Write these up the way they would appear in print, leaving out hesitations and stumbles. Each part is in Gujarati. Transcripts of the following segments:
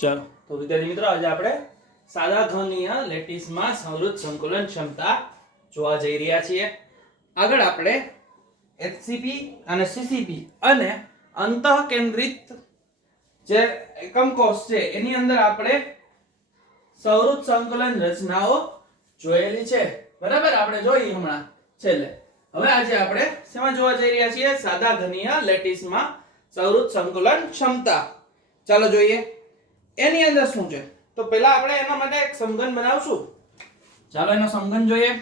ચાલો તો વિદ્યાર્થી મિત્રો આજે આપણે સાદા ઘનીય લેટીસમાં સંવૃત સંકલન ક્ષમતા જોવા જઈ રહ્યા છીએ. આગળ આપણે એચસીપી અને સીસીપી અને અંતઃકેન્દ્રિત જે એકમ કોષ છે એની અંદર આપણે સંવૃત સંકલન રચનાઓ જોયેલી છે. બરાબર, આપણે જોઈ હમણાં છેલ્લે. હવે આજે આપણે શેમાં જોવા જઈ રહ્યા છીએ? સાદા ઘનીય લેટીસમાં સંવૃત સંકલન ક્ષમતા. ચાલો જોઈએ એની અંદર શું છે. તો પહેલા આપણે એના માટે એક સમઘન બનાવશું. ચાલો એનો સમઘન જોઈએ.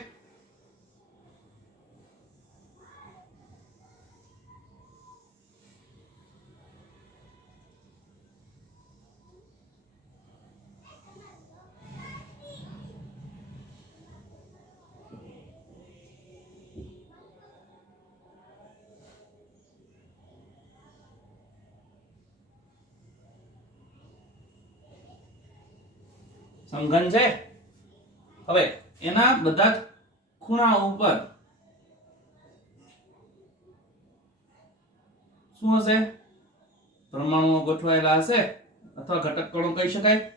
સમઘન છે. હવે એના બધા ખૂણા ઉપર શું હશે? પરમાણુઓ ગોઠવાયેલા હશે અથવા ઘટક કણો કહી શકાય.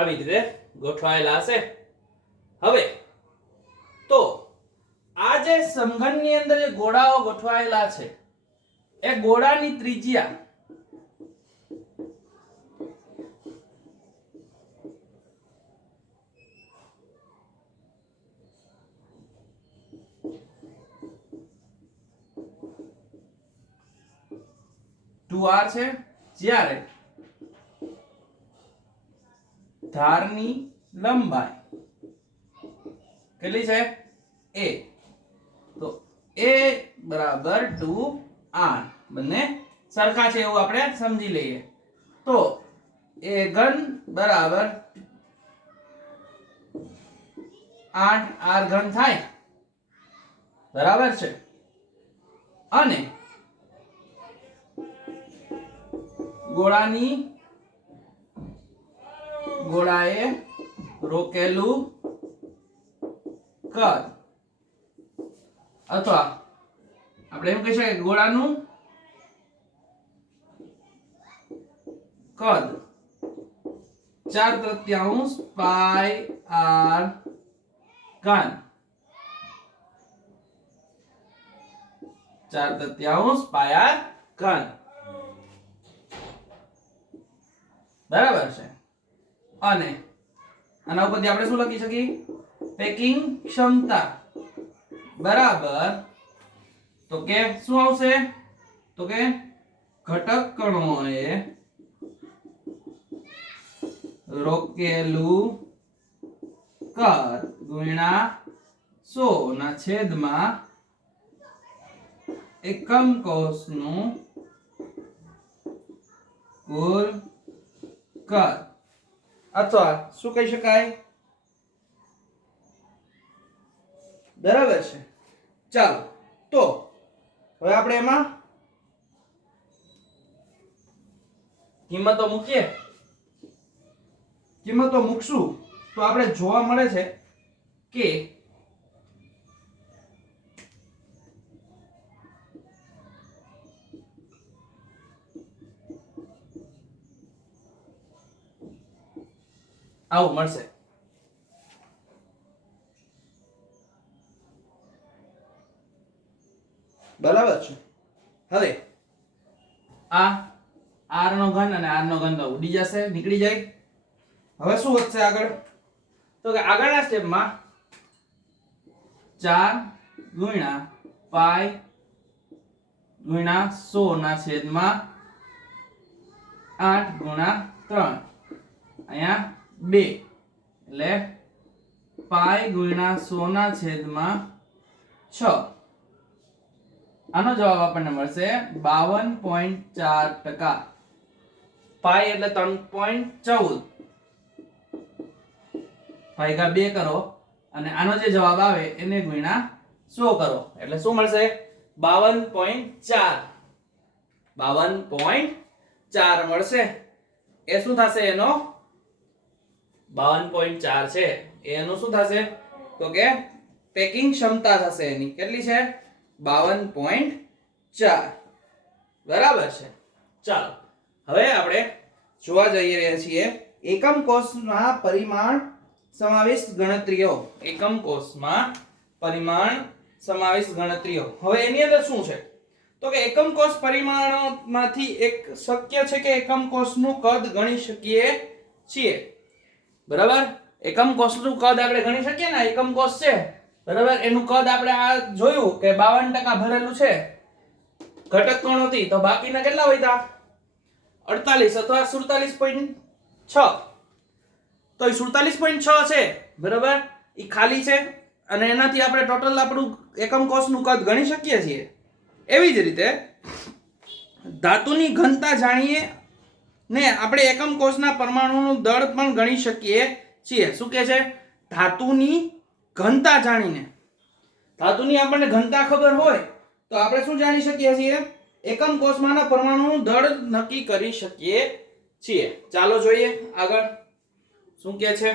આવી રીતે ગોઠવાયેલા હશે. હવે તો આ જે સમઘનની અંદર જે ગોળાઓ ગોઠવાયેલા છે એ ગોળાની ત્રિજ્યા r છે, જ્યારે ધારની લંબાઈ કેટલી છે? a. તો a બરાબર 2r. બંને સરખા છે એવું આપણે સમજી લઈએ. તો a ઘન બરાબર 8r ઘન થાય. બરાબર છે. અને ગોળાએ રોકેલું કદ, અથવા આપણે એમ કહી શકીએ કે ગોળાનું કદ 4/3 પાઈ r ઘન. 4/3 પાઈ r ઘન. બરાબર છે. અને આના ઉપરથી આપણે શું લખી શકીએ? પેકિંગ ક્ષમતા બરાબર, તો કે શું આવશે? તો કે ઘટક કણોએ રોકેલું કદ ગુણ્યા 100 ના છેદમાં એકમ કોષનું કુલ કદ, અથવા શું કહી શકાય? બરાબર છે. ચાલો તો હવે આપણે એમાં કિંમતો મૂકીએ. કિંમતો મૂકશું તો આપણે જોવા મળે છે કે આવું મળશે. બરાબર છે. હવે આ r નો ઘન અને r નો ઘન તો ઉડી જશે, નીકળી જાય. હવે શું વધશે આગળ? તો કે આગળના સ્ટેપમાં 4 ગુણ્યા પાઈ ગુણ્યા 100 ના છેદમાં 8 ગુણ્યા 3, અહીંયા 2 એટલે પાઈ ગુણ્યા 100 ના છેદમાં 6 આનો જવાબ આપણને મળશે 52.4%. પાઈ એટલે 3.14 ભાગ્યા 2 કરો અને આનો જે જવાબ આવે એને ગુણ્યા 100 કરો એટલે શું મળશે 52.4. 52.4 મળશે. એ શું થશે એનો 52.4 છે એનું શું થશે તો કે પેકિંગ ક્ષમતા થશે એની કેટલી છે 52.4. બરાબર છે. ચાલો હવે આપણે જોવા જઈ રહ્યા છીએ એકમ કોષમાં પરિમાણ સમાવિષ્ટ ગણતરીઓ. એકમ કોષમાં પરિમાણ સમાવિષ્ટ ગણતરીઓ. હવે એની અંદર શું છે તો કે એકમ કોષ પરિમાણોમાંથી એક શક્ય છે કે એકમ કોષનું કદ ગણી શકીએ છીએ. બરાબર. એકમ કોષનું કદ આપણે ગણી શકીએ ને. એકમ કોષ છે બરાબર એનું કદ આપણે આ જોયું કે 52% ભરેલું છે ઘટક કણોથી તો બાકીના કેટલા વધ્યા 48 અથવા 47.6. તો એ 47.6 છે બરાબર એ ખાલી છે અને એનાથી આપણે ટોટલ આપણું એકમ કોષનું કદ ગણી શકીએ છીએ. એવી જ રીતે ધાતુની ઘનતા જાણીએ ને આપણે એકમ કોષના પરમાણુનું દળ પણ ગણી શકીએ છીએ. શું કહે છે ધાતુની ઘનતા જાણીને. ધાતુની આપણને ઘનતા ખબર હોય તો આપણે શું જાણી શકીએ છીએ એકમ કોષમાંના પરમાણુનું દળ નક્કી કરી શકીએ છીએ. ચાલો જોઈએ આગળ શું કહે છે.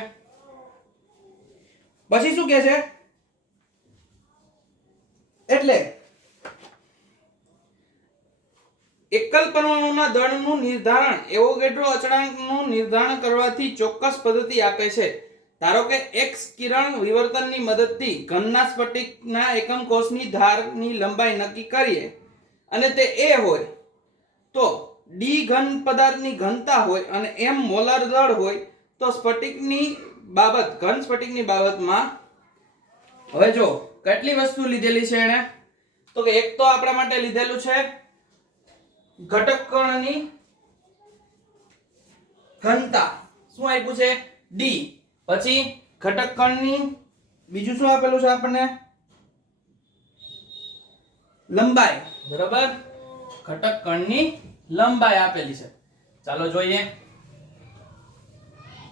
પછી શું કહે છે એટલે એકલ પરમાણુના દળનું નિર્ધારણ એવોગેડ્રો અચળાંકનું નિર્ધારણ કરવાથી ચોક્કસ પદ્ધતિ આપે છે. ધારો કે એક્સ કિરણ વિવર્તનની મદદથી ઘનના સ્ફટિકના એકમ કોષની ધારની લંબાઈ નક્કી કરીએ અને તે a હોય તો d ઘન પદાર્થની ઘનતા હોય અને m મોલર દળ હોય તો સ્ફટિકની બાબત ઘન સ્ફટિકની બાબતમાં હવે જો કેટલી વસ્તુ લીધેલી છે એને તો કે એક તો આપણા માટે લીધેલું છે ઘટક કણની ઘનતા શું આપ્યું છે d. પછી ઘટક કણની બીજું શું આપેલું છે આપણને લંબાઈ. બરાબર ઘટક કણની લંબાઈ આપેલી છે. ચાલો જોઈએ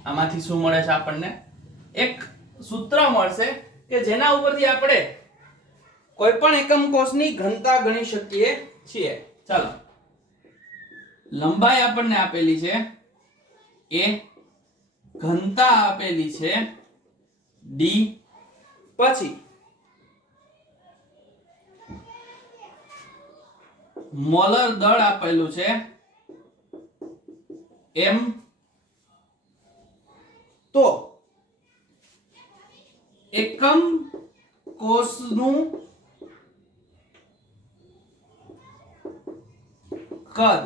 આમાંથી શું મળે છે આપણને. એક સૂત્ર મળશે કે જેના ઉપરથી આપણે કોઈ પણ એકમ કોષની ઘનતા ગણી શકીએ છીએ. ચાલો લંબાઈ આપણને આપેલી છે a, ઘનતા આપેલી છે d, પછી મોલર દળ આપેલું છે m. તો એકમ કોષનું કદ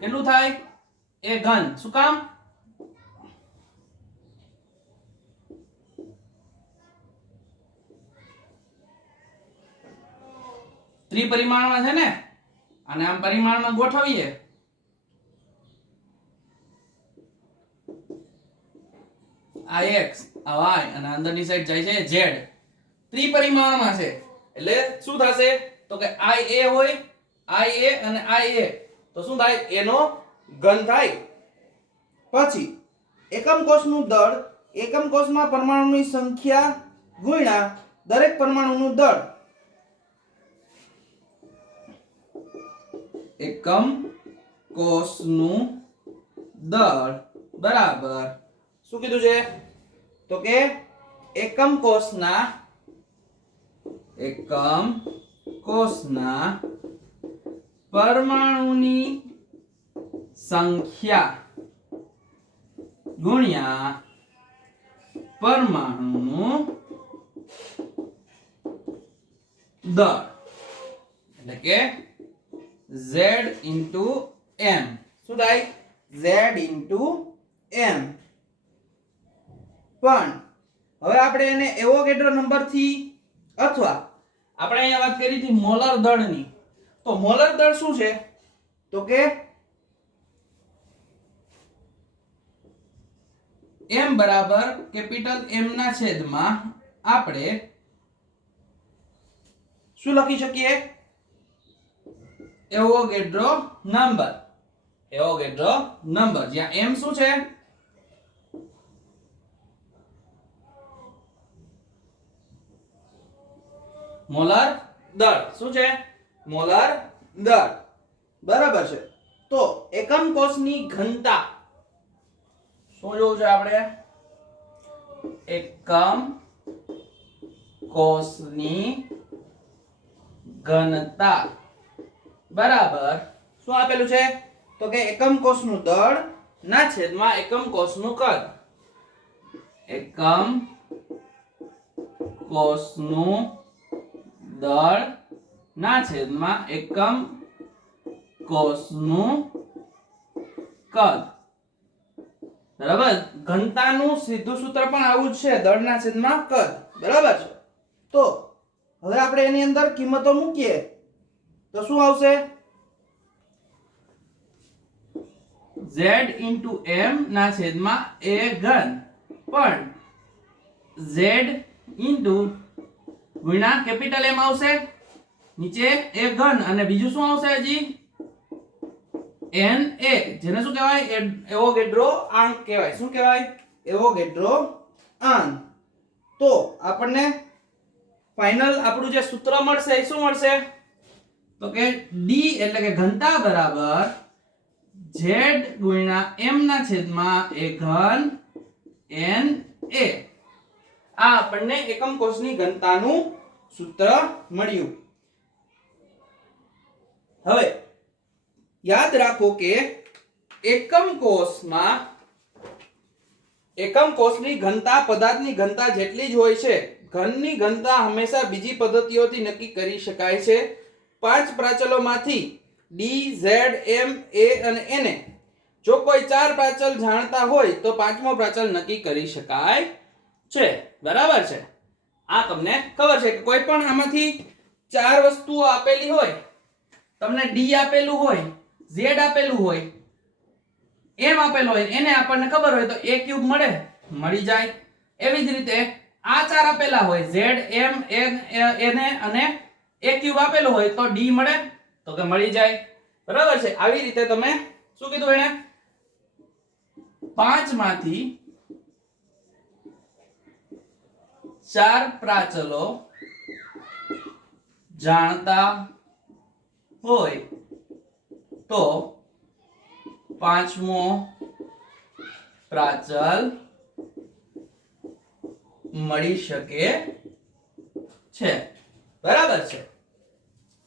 કેટલું થાય એ ઘન. શું કામ ત્રિપરિમાણમાં છે ને અને આમ પરિમાણમાં ગોઠવીએ આ x આ y અને અંદરની સાઈડ જાય છે z. ત્રિપરિમાણમાં છે એટલે શું થશે તો કે i a હોય i a અને i a તો શું થાય એનો ઘન થાય. પછી એકમ કોષનું દળ એકમ કોષમાં પરમાણુની સંખ્યા ગુણ્યા દરેક પરમાણુનું દળ. એકમ કોષનું દળ બરાબર શું કીધું છે તો કે એકમ કોષના પરમાણુની સંખ્યા ગુણ્યા પરમાણુનું દળ એટલે કે z into m. શું થાય z into m. પણ હવે આપણે એને એવોગેડ્રો નંબરથી અથવા આપણે અહીંયા વાત કરી હતી મોલર દળની. તો મોલર દળ શું છે તો કે m બરાબર કેપિટલ M ના છેદમાં આપણે શું લખી શકીએ એવોગેડ્રો નંબર જ્યાં m શું છે? મોલાર દળ. શું છે? મોલાર દળ. બરાબર છે. તો એકમ કોષની ઘનતા શું જોવું છે આપણે? એકમ કોષની ઘનતા બરાબર શું આપેલું છે? તો કે એકમ કોષનું દળ ના છેદમાં એકમ કોષનું કદ. એકમ કોષનું દળ ના છેદમાં એકમ કોષનું કદ. બરાબર. ઘનતાનું સીધું સૂત્ર પણ આવું જ છે, દળના છેદમાં કદ. બરાબર છે. તો હવે આપણે એની અંદર કિંમતો મૂકીએ તો શું આવશે? z m ના છેદમાં a ઘન, પણ z ગુણ્યા કેપિટલ M આવશે, નીચે a ઘન, અને બીજું શું આવશે હજી? Na, જેને શું કહેવાય? એવોગેડ્રો આંક કહેવાય. શું કહેવાય? એવોગેડ્રો આંક. તો આપણને ફાઇનલ આપણું જે સૂત્ર મળશે એ શું મળશે? તો કે d એટલે કે ઘનતા બરાબર z ગુણ્યા m ના છેદમાં a ઘન Na. આ આપણને એકમ કોષની ઘનતાનું સૂત્ર મળ્યું. હવે યાદ રાખો કે એકમ કોષની ઘનતા પદાર્થની ઘનતા જેટલી જ હોય છે. ઘનની ઘનતા હંમેશા બીજી પદ્ધતિઓથી નક્કી કરી શકાય છે. 5 પ્રાચલોમાંથી D, Z, M, A અને Na. જો કોઈ 4 પ્રાચલ જાણતા હોય તો પાંચમો પ્રાચલ નક્કી કરી શકાય છે. બરાબર છે. આ તમને ખબર છે કે કોઈ પણ આમાંથી 4 વસ્તુઓ આપેલી હોય, તમને D આપેલું હોય, Z આપેલું હોય, M આપેલું હોય, એને આપણને ખબર હોય તો a ક્યુબ મળી જાય. એવી જ રીતે આ 4 આપેલા હોય, Z, M, Na અને a ક્યુબ આપેલું હોય તો D મળે તો કે મળી જાય. બરાબર છે. આવી રીતે તમે શું કીધું એને? 5 માંથી 4 પ્રાચલો જાણતા હોય તો પાંચમો પ્રાચલ મળી શકે છે. બરાબર છે.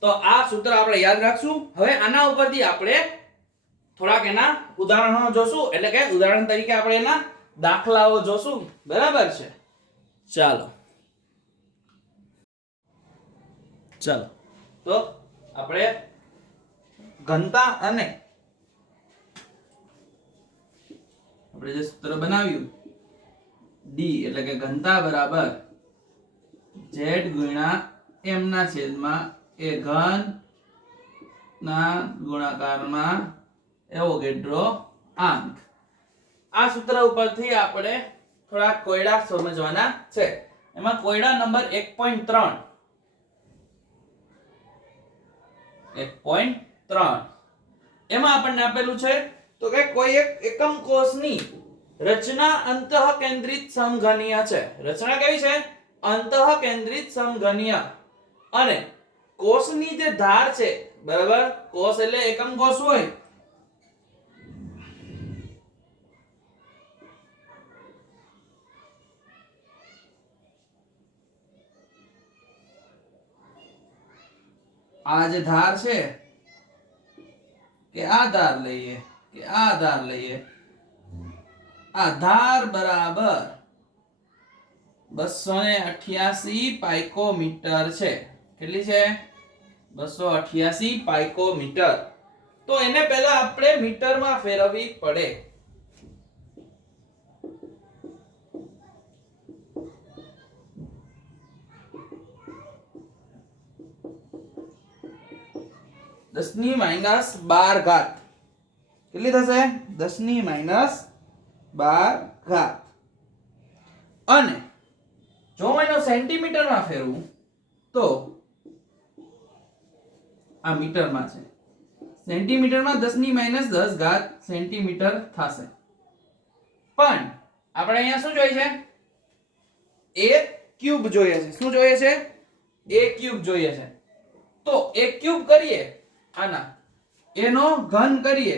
તો આ સૂત્ર આપણે યાદ રાખશું. હવે આના ઉપરથી આપણે થોડાક એના ઉદાહરણો જોશું, એટલે કે ઉદાહરણ તરીકે આપણે એના દાખલાઓ જોશું. બરાબર છે. ચાલો તો આપણે ઘનતા અને આપણે જે સૂત્ર બનાવ્યું D એટલે કે ઘનતા બરાબર z ગુણ્યા m ના છેદમાં a ઘન ના ગુણાકારમાં એવોગેડ્રો આંક. આ સૂત્ર ઉપરથી આપણે થોડા કોયડા સમજવાના છે. એમાં કોયડા નંબર 1.3 એમાં આપણને આપેલું છે તો કે કોઈ એક એકમ કોષની રચના અંતઃકેન્દ્રિત સમઘનીય છે. રચના કેવી છે? અંતઃકેન્દ્રિત સમઘનીય. અને કોષની જે ધાર છે, બરાબર, કોષ એટલે એકમ કોષ હોય, આ જે ધાર છે કે આ ધાર લઈએ કે આ ધાર લઈએ, આ ધાર બરાબર 288 પાઇકોમીટર છે. કેટલી છે? 288 પાઇકોમીટર. તો એને પહેલા આપણે મીટરમાં ફેરવવી પડે. દસ ની માઇનસ 12 ઘાત કેટલી થશે? 10 ની માઇનસ 12 ઘાત. અને જો હું એનો સેન્ટીમીટરમાં ફેરવું તો આ મીટરમાં છે, સેન્ટીમીટરમાં 10⁻10 સેન્ટીમીટર થશે. પણ આપણે અહીંયા શું જોઈએ છે? a ક્યુબ જોઈએ છે. શું જોઈએ છે? a ક્યુબ જોઈએ છે. તો a ક્યુબ કરીએ આના a નો ઘન કરીએ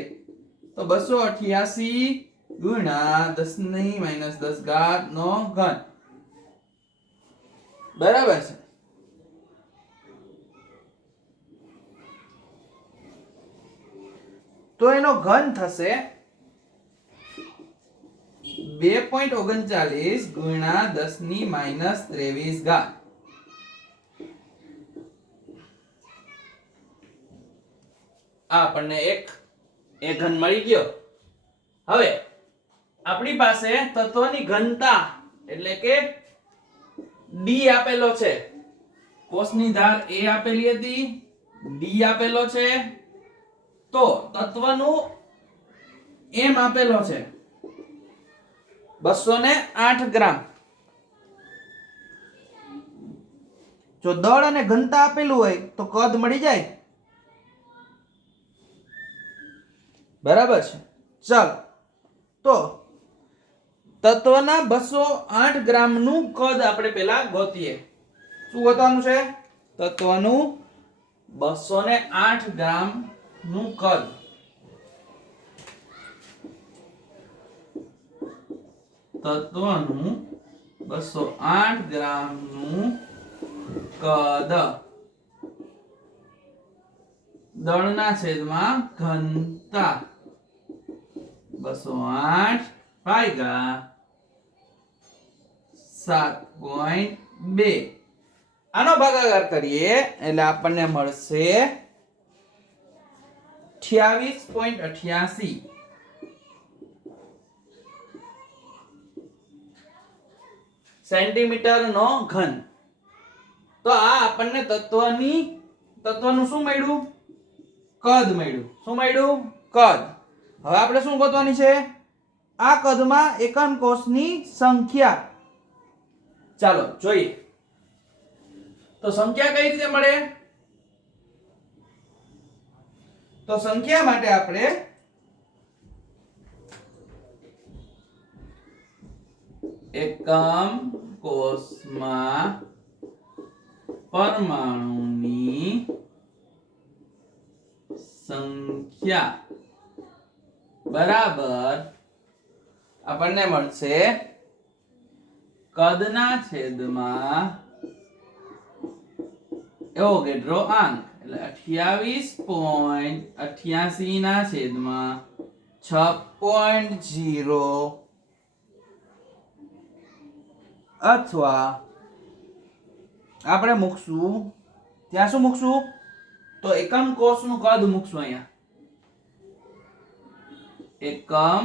તો 288 ગુણ્યા 10⁻10 નો ઘન બરાબર છે. તો એનો ઘન થશે 2.39 ગુણ્યા 10⁻23 આ આપણને એક ઘન મળી ગયો. હવે આપણી પાસે તત્વની ઘનતા એટલે કે d આપેલો છે. કોષની ધાર a આપેલી હતી, d આપેલો છે, તો તત્વનું m આપેલો છે 208 ગ્રામ. જો દળ અને ઘનતા આપેલું હોય તો કદ મળી જાય. બરાબર છે. ચાલો તો તત્વના 208 ગ્રામ નું કદ આપણે પહેલા ગોતીએ. શું ગોતવાનું છે? તત્વનું 208 ગ્રામ નું કદ. તત્વનું 208 ગ્રામ નું કદ દળના છેદમાં ઘનતા 208 ભાગ્યા 7.2 આનો ભાગાકાર કરીએ એટલે આપણને મળશે 28.88 સેન્ટીમીટર નો ઘન. તો આ આપણને તત્વનું શું મળ્યું? કદ મળ્યું. શું મળ્યું? કદ. હવે આપણે શું ગોતવાની છે? આ કદમાં એકમ કોષની સંખ્યા. ચાલો જોઈએ. તો સંખ્યા કઈ રીતે મળે? તો સંખ્યા માટે આપણે એકમ કોષમાં પરમાણુની સંખ્યા બરાબર આપણને મળશે કદના છેદમાં એવોગેડ્રો આંક એટલે 28.88 ના છેદમાં 6.0 અથવા આપણે મૂકશું ત્યાં શું મૂકશું? તો એકમ કોષનું કદ મૂકશું અહીંયા. એકમ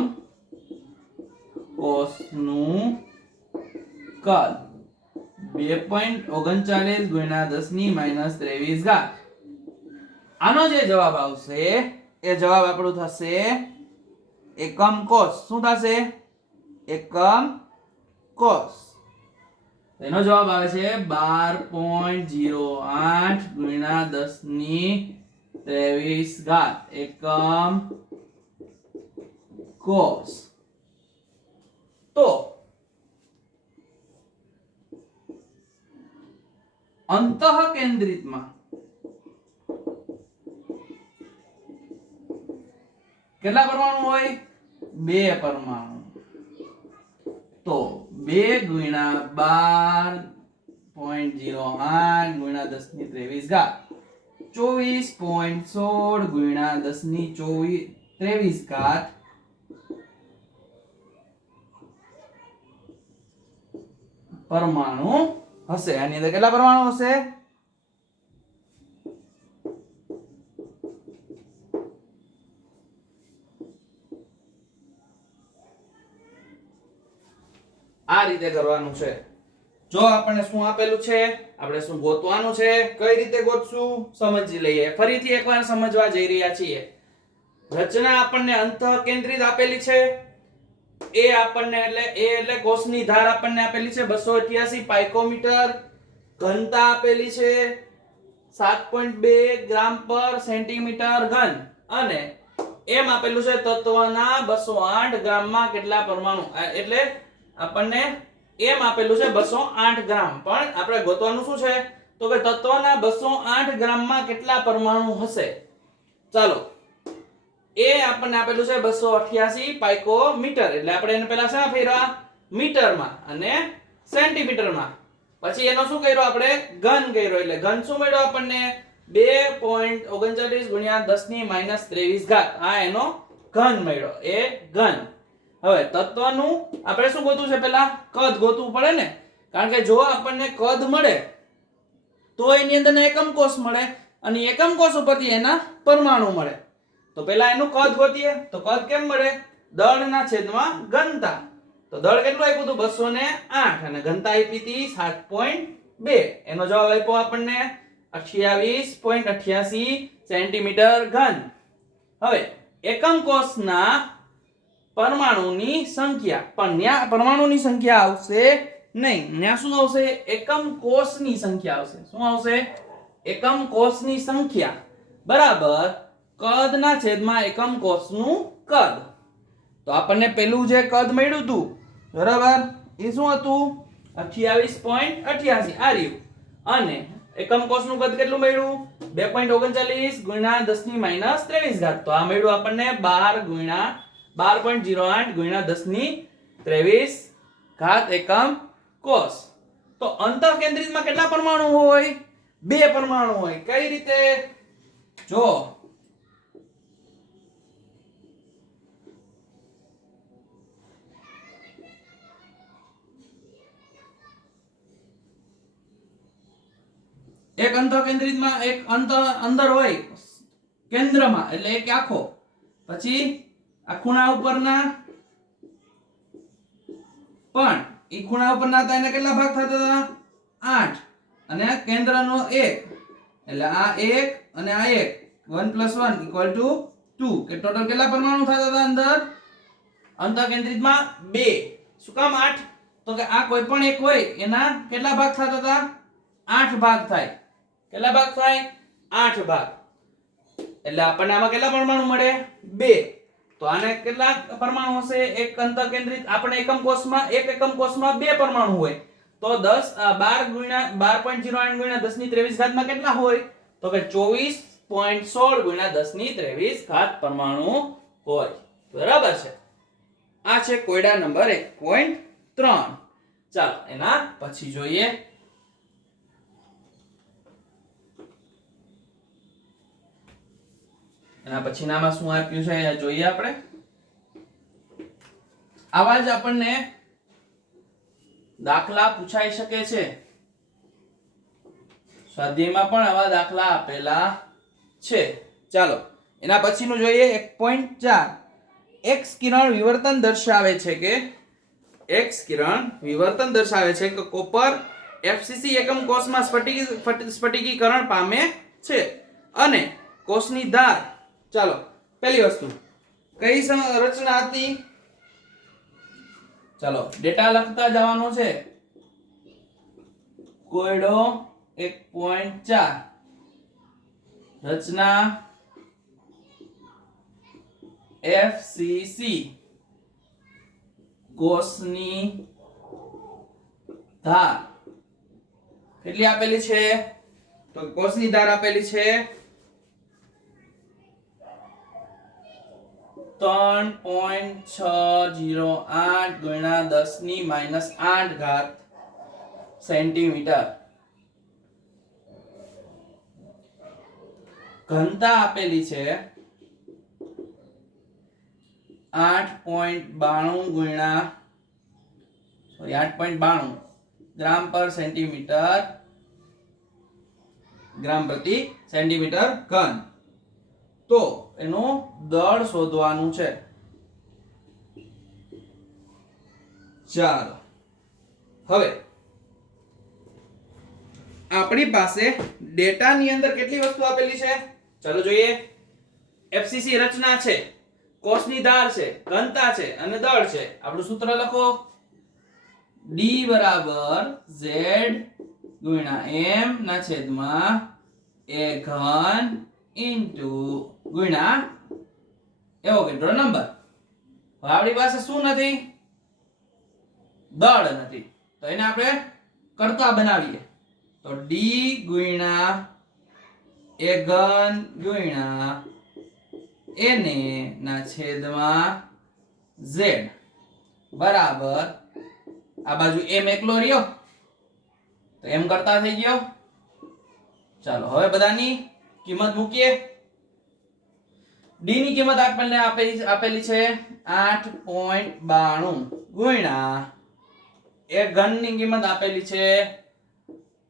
કોષનું કદ 2.39 ગુણ્યા 10⁻23 આનો જે જવાબ આવશે એ જવાબ આપણો થશે એકમ કોષ. શું થશે? એકમ કોષ. એનો જવાબ આવે છે 12.08 ગુણ્યા 10⁻23 એકમ કોષ. તો અંતઃકેન્દ્રિતમાં કેટલા પરમાણુ હોય? 2 પરમાણુ. તો 2 ગુણ્યા 12.08 ગુણ્યા 10⁻23 24.16 ગુણ્યા 10⁻23 પરમાણુ હશે. આની અંદર કેટલા પરમાણુ હશે? આ રીતે કરવાનું છે. જો આપણને શું આપેલું છે, આપણે શું ગોતવાનું છે, કઈ રીતે ગોતશું સમજી લઈએ. ફરીથી એકવાર સમજવા જઈ રહ્યા છીએ. રચના આપણને અંતઃકેન્દ્રિત આપેલી છે. એ આપણને એટલે કોષની ધાર આપણને આપેલી છે 288 પાઇકોમીટર. ઘનતા આપેલી છે 7.2 ગ્રામ પર સેન્ટીમીટર ઘન અને એમ આપેલું છે તત્વના 208 ગ્રામમાં કેટલા પરમાણુ, એટલે આપણને એમ આપેલું છે 208 ગ્રામ, પણ આપણે ગોતવાનું શું છે તો કે તત્વના 208 ગ્રામમાં કેટલા પરમાણુ હશે. ચાલો, એ આપણને આપેલું છે 288 પાઇકોમીટર, એટલે આપણે એને પહેલા શા ફેરવા મીટરમાં અને સેન્ટીમીટરમાં, પછી એનો શું કર્યો આપણે ઘન કર્યો, એટલે ઘન શું મળ્યો આપણને 2.39 ગુણ્યા 10 ની -23 ઘાત, આ એનો ઘન મળ્યો, એ ઘન. હવે તત્વનું આપણે શું ગોતવું છે, પહેલા કદ ગોતવું પડે ને, કારણ કે જો આપણને કદ મળે તો એની અંદર એકમ કોષ મળે અને એકમ કોષ ઉપરથી એના પરમાણુ મળે. તો પહેલા એનું કદ ગોતીએ, તો કદ કેમ મળે, દળના છેદમાં ઘનતા. તો દળ કેટલું આપ્યું હતું 208 અને ઘનતા આપી હતી 7.2, એનો જવાબ આપ્યો આપણને 28.88 સેન્ટીમીટર ઘન. હવે એકમ કોષના પરમાણુની સંખ્યા, પણ ન્યા પરમાણુની સંખ્યા આવશે નહીં, ન્યા શું આવશે, એકમ કોષની સંખ્યા આવશે. શું આવશે, એકમ કોષની સંખ્યા બરાબર કદના છેદમાં એકમ કોષનું કદ. તો આપણને પેલું જે કદ મળ્યું હતું બરાબર એ શું હતું 28.88 આ રહ્યું, અને એકમ કોષનું કદ કેટલું મળ્યું 2.39 ગુણ્યા 10 ની -23 ઘાત, તો આ મળ્યું આપણને 12.08 ગુણ્યા 10 ની 23 ઘાત એકમ કોષ. તો અંતઃકેન્દ્રિતમાં કેટલા પરમાણુ હોય, 2 પરમાણુ હોય. કઈ રીતે, જો એક અંતઃકેન્દ્રિતમાં એક અંદર હોય કેન્દ્રમાં, એટલે એક આખો, પછી આ ખૂણા ઉપરના પણ ઈ ખૂણા ઉપરના હતા એને કેટલા ભાગ થતા હતા 8, અને આ કેન્દ્રનો 1, એટલે આ 1 અને આ 1 1 + 1 = 2, કે ટોટલ કેટલા પરમાણુ થતા હતા અંદર અંતઃકેન્દ્રિતમાં 2. શું કામ 8, તો કે આ કોઈ પણ એક હોય એના કેટલા ભાગ થતા હતા 8 ભાગ થાય. કેટલા ભાગ થાય 8 ભાગ, એટલે આપણને આમાં કેટલા પરમાણુ મળે 2. તો આને કેટલા પરમાણુ હશે, એક અંતઃકેન્દ્રિત આપણે એકમ કોષમાં 2 પરમાણુ હોય, તો 12 ગુણ્યા 12.08 ગુણ્યા 10 ની 23 ઘાતમાં કેટલા હોય, તો કે 24.16 ગુણ્યા 10 ની 23 ઘાત પરમાણુ હોય. બરાબર છે, આ છે કોયડા નંબર 1.3. ચાલો એના પછી જોઈએ. એના પછીનામાં શું આપ્યું છે એ જોઈએ આપણે. આવા જ આપણને દાખલા પૂછાઈ શકે છે, સ્વાધ્યાયમાં પણ આવા દાખલા આપેલા છે. ચાલો એના પછીનું જોઈએ 1.4. એક્સ કિરણ વિવર્તન દર્શાવે છે કે કોપર એફસીસી એકમ કોષમાં સ્ફટિકીકરણ પામે છે અને કોષની ધાર. ચાલો પહેલી વસ્તુ કઈ રચના હતી, ચાલો ડેટા લખતા જવાનું છે. કોયડો 1.4 રચના એફસીસી કોષની ધાર કેટલી આપેલી છે, તો કોષની ધાર આપેલી છે 3.608 ગુણ્યા 10 ની -8 ઘાત સેન્ટીમીટર. ઘનતા આપેલી છે 8.92 ગુણ્યા 8.92 ગ્રામ પર સેન્ટીમીટર, ગ્રામ પ્રતિ સેન્ટીમીટર ઘન. તો એનું દળ શોધવાનું છે. ચાલો હવે આપણી પાસે ડેટાની અંદર કેટલી વસ્તુ આપેલી છે, ચાલો જોઈએ. એફસીસી રચના છે, કોષની ધાર છે, ઘનતા છે અને દળ છે. આપણું સૂત્ર લખો, D = Z * m / a ઘન * ગુણ્યા એવોગેડ્રો નંબર. હવે આપણી પાસે શું નથી? દળ નથી, તો એને આપણે કરતા બનાવીએ. તો d ગુણ્યા a ઘન ગુણ્યા na ના છેદમાં z બરાબર આ બાજુ m એકલો રહ્યો તો m કરતા થઈ ગયો. ચાલો હવે બધાની કિંમત મૂકીએ. d ની કિંમત આપણને આપેલી છે 8.92 ગુણ્યા a ઘન ની કિંમત આપેલી છે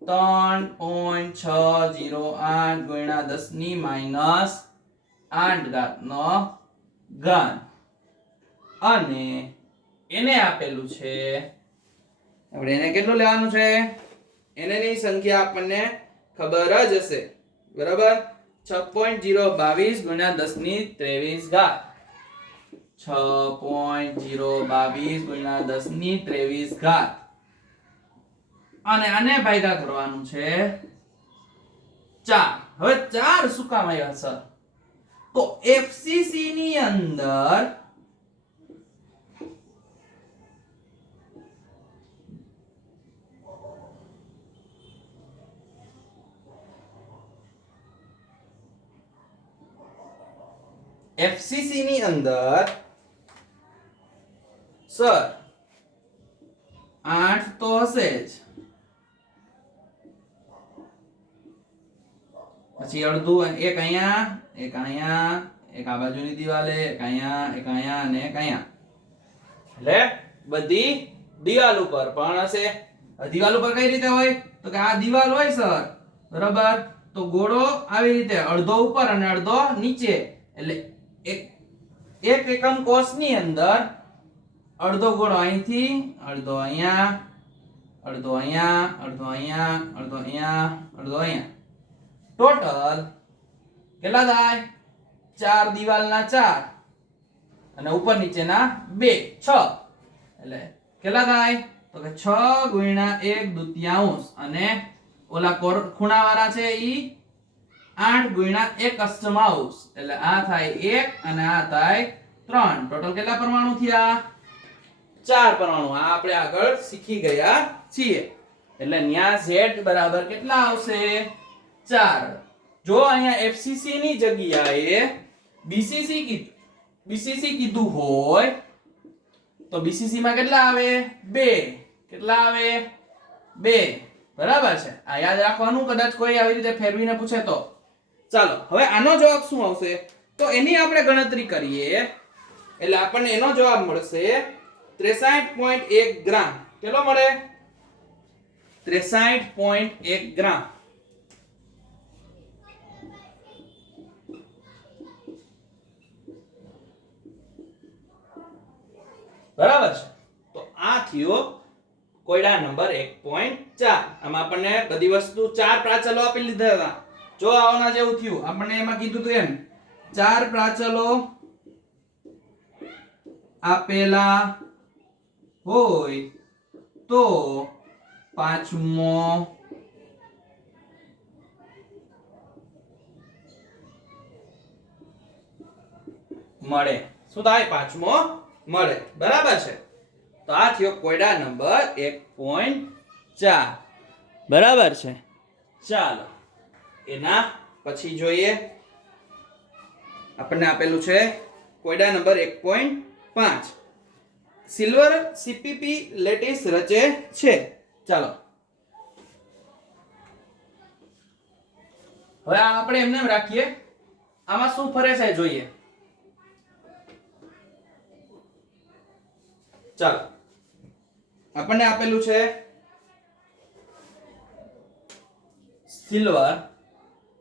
3.608 ગુણ્યા 10 ની માઈનસ 8 ઘાત નો ઘન અને એને આપેલું છે આપણે એને કેટલું લેવાનું છે? એને ની સંખ્યા આપણને ખબર જ હશે બરાબર. 6.022 ગુણ્યા 10 ની 23 ઘાત 6.022 ગુણ્યા 10 ની 23 ઘાત અને આને ભાગ્યા કરવાનું છે 4. હવે 4 શું કામ આવ્યા સર? તો FCC ની અંદર સર 8 તો હશે જ, પછી અડધું એક અહીંયા એક અહીંયા એક આ બાજુની દિવાલે એક અહીંયા એક અહીંયા અને એક અહીંયા, એટલે બધી દિવાલ ઉપર પણ હશે. દિવાલ ઉપર કઈ રીતે હોય? તો કે આ દિવાલ હોય સર બરાબર, તો ગોળો આવી રીતે અડધો ઉપર અને અડધો નીચે, એટલે એક એકમ કોષની અંદર અડધો ગોળો અહીંથી અડધો અહીંયા અડધો અહીંયા અડધો અહીંયા અડધો અહીંયા અડધો અહીંયા, ટોટલ કેટલા થાય? 4 દિવાલના 4 અને ઉપર નીચેના 2 6, એટલે કેટલા થાય? તો કે 6 ગુણ્યા 1/2 અને ઓલા ખૂણાવાળા છે ઈ 8 ગુણ્યા 1/8, એટલે આ થાય 1 અને આ થાય 3. ટોટલ કેટલા પરમાણુ થયા? 4 પરમાણુ. આ આપણે આગળ શીખી ગયા છીએ, એટલે ન્યા z બરાબર કેટલા આવશે? 4. જો અહીંયા FCC ની જગ્યાએ BCC કીધું હોય તો BCC માં કેટલા આવે? 2. કેટલા આવે? 2. બરાબર છે. આ યાદ રાખવાનું, કદાચ કોઈ આવી રીતે ફેરવીને પૂછે તો. ચાલો હવે આનો જવાબ શું આવશે? તો એની આપણે ગણતરી કરીએ એટલે આપણને એનો જવાબ મળશે 63.1 ગ્રામ. કેટલો મળે? 63.1 ગ્રામ. બરાબર છે. તો આ થયો કોયડા નંબર 1.4. આમાં આપણને બધી વસ્તુ 4 પ્રાચલો આપી લીધા હતા. જો આવના જેવું થયું, આપણને એમાં કીધું હતું એમ 4 પ્રાચલો આપેલા હોય તો પાંચમો મળે. શું થાય? પાંચમો મળે. બરાબર છે. તો આ થયો કોયડા નંબર 1.4. બરાબર છે. ચાલો એના પછી જોઈએ, આપણને આપેલું છે કોયડા નંબર 1.5. સિલ્વર સીપીપી લેટિસ રચે છે. ચાલો હવે આપણે એમને રાખીએ, આમાં શું ફરે છે જોઈએ. ચાલો આપણને આપેલું છે સિલ્વર,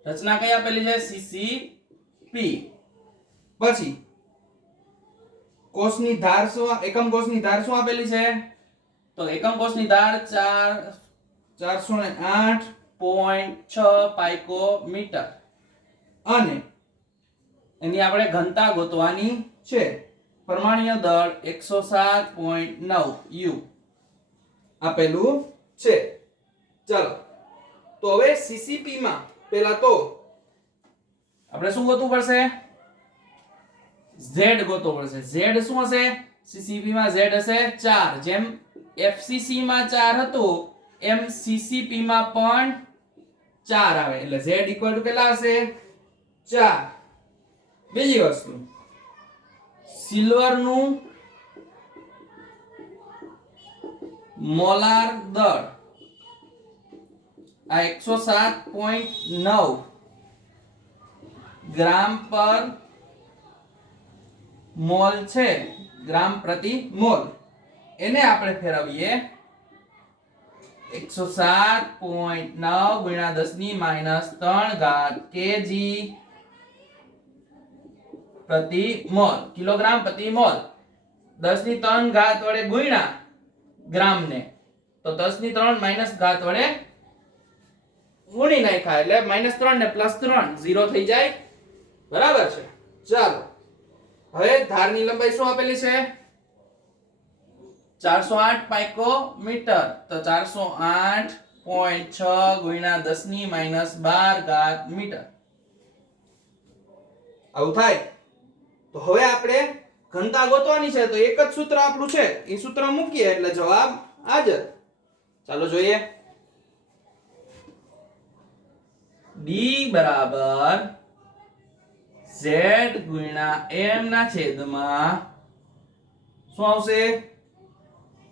રચના કઈ આપેલી છે? CCP. પછી કોષની ધાર શું, એકમ કોષની ધાર શું આપેલી છે? તો એકમ કોષની ધાર 408.6 પાઇકોમીટર અને એની આપણે ઘનતા ગોતવાની છે. પરમાણ્વીય દળ 107.9 U આપેલું છે. ચાલો તો હવે CCP માં પહેલા તો આપણે શું ગોતવું પડશે? z ગોતવો પડશે. z શું હશે? ccp માં z હશે 4. જેમ fcc માં 4 હતું એમ ccp માં પણ 4 આવે એટલે z ઇક્વલ ટુ કેટલા હશે? 4. બીજી વસ્તુ, સિલ્વર નું મોલાર દળ આ 107.9 ગ્રામ પર મોલ છે, ગ્રામ પ્રતિ મોલ. એને આપણે ફેરવીએ 107.9 ગુણ્યા 10 ની -3 ઘાત kg પ્રતિ મોલ, કિલોગ્રામ પ્રતિ મોલ. 10 ની 3 ઘાત વડે ગુણ્યા ગ્રામ ને તો 10 ની 3 ઘાત વડે ગુણી નાખ્યા એટલે -3 ને +3 0 થઈ જાય. બરાબર છે. ચાલો હવે ધારની લંબાઈ શું આપેલી છે? 408 પાઇકોમીટર. તો 408.6 ગુણ્યા 10 ની -12 ઘાત મીટર આવું થાય. તો હવે આપણે ઘનતા ગોતવાની છે તો એક જ સૂત્ર આપણું છે, એ સૂત્ર મૂકીએ એટલે જવાબ હાજર. ચાલો જોઈએ. D બરાબર z ગુણ્યા m ના છેદમાં શું આવશે?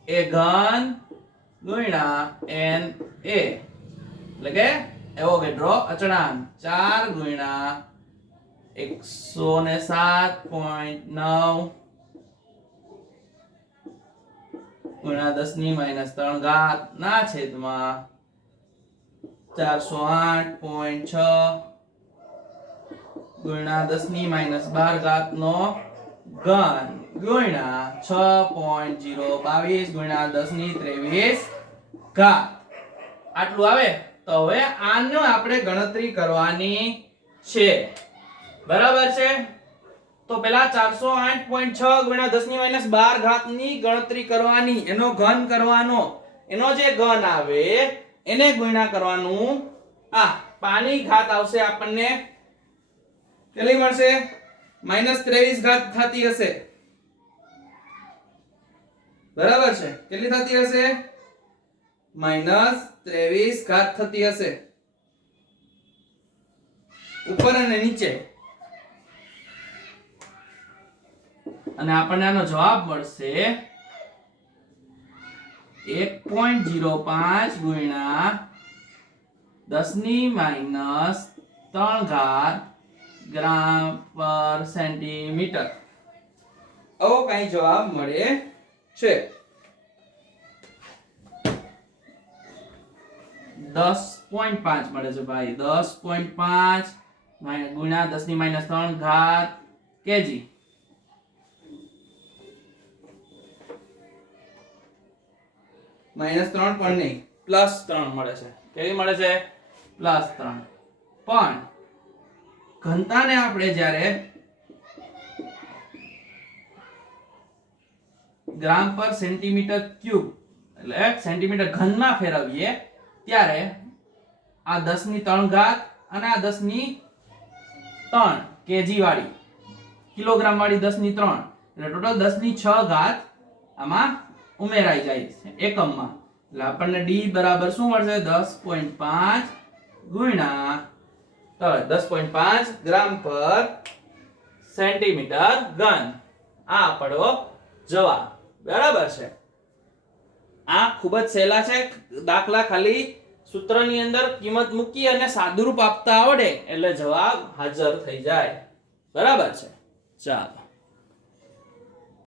a ઘન ગુણ્યા n a એટલે કે એવોગેડ્રો અચળાંક 4 ગુણ્યા 107.9 ગુણ્યા 10 ની -3 ઘાત ના છેદમાં 408.6 ગુણ્યા 10 ની -12 ઘાત નો ઘન ગુણ્યા 6.022 ગુણ્યા 10 ની 23 ઘાત. આટલું આવે. તો હવે આનો આપણે ગણતરી કરવાની છે. બરાબર છે. તો પેલા 408.6 ગુણ્યા 10 ની -12 ઘાત ની ગણતરી કરવાની, એનો ઘન કરવાનો. એનો જે ઘન આવે એને ગુણ્યા કરવાનું. આ પાની ઘાત આવશે આપણને કેટલી મળશે? -23 ઘાત થતી હશે. બરાબર છે. કેટલી થતી હશે? -23 ઘાત થતી હશે ઉપર અને નીચે. અને આપણને આનો જવાબ મળશે 1.05 ગુણ્યા 10 ની -3 ઘાત ગ્રામ પર સેન્ટીમીટર આવો કઈ જવાબ મળે છે. 10.5 મળે છે ભાઈ. 10.5 ગુણ્યા 10 ની -3 ઘાત કેજી. -3 પણ નહીં, +3 મળે છે. કેવી મળે છે? +3. પણ ઘનતાને આપણે જ્યારે ગ્રામ પર સેન્ટીમીટર ક્યુબ એટલે સેન્ટીમીટર ઘનમાં ફેરવીએ ત્યારે આ 10 ની 3 ઘાત અને આ 10 ની 3 કેજી વાળી, કિલોગ્રામ વાળી 10 ની 3 એટલે ટોટલ 10 ની 6 ઘાત આમાં ઉમેરાઈ જાય છે એકમમાં. એટલે આપણને d બરાબર શું મળશે? 10.5 ગુણ્યા 10.5 ગ્રામ પર સેન્ટીમીટર ઘન. આ આપણો જવાબ. બરાબર છે. આ ખૂબ જ સહેલા છે દાખલા. ખાલી સૂત્રની અંદર કિંમત મૂકી અને સાદુરૂપ આપતા આવડે એટલે જવાબ હાજર થઈ જાય. બરાબર છે. ચાલો.